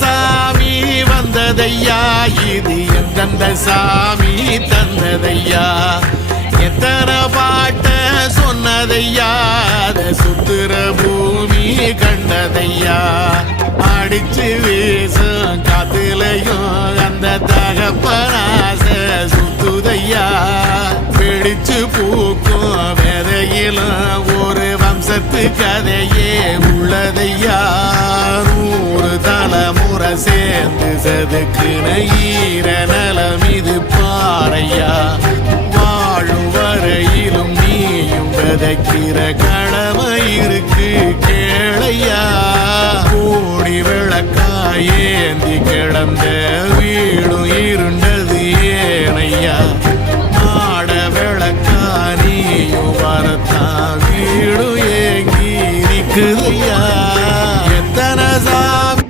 சாமி வந்ததையா, இது எந்தெந்த சாமி தந்ததையா, எத்தனை பாட்ட சொன்னதையா, அதை சுத்துற பூமி கண்டதையா, அடிச்சு வீசும் காத்துலையும் அந்த தகப்பனாச சுத்துதையா, பிடிச்சு பூக்கும் விதையிலும் ஒரு வம்சத்து கதையே உள்ளதையா, 100 தலைமுறை சேர்ந்து செதுக்குன ஈர நலம் இது பாறையா, வாழும் வரையிலும் நீயும் விதைக்கிற கடமை இருக்கு கேளையா, கோடி விளக்காயேந்தி கிடந்த வீடும் இருண்டது ஏனையா, மாட விளக்கா நீயும் வரத்தா வீடும் ஏங்கி நிற்குதையா, எத்தனை சாமி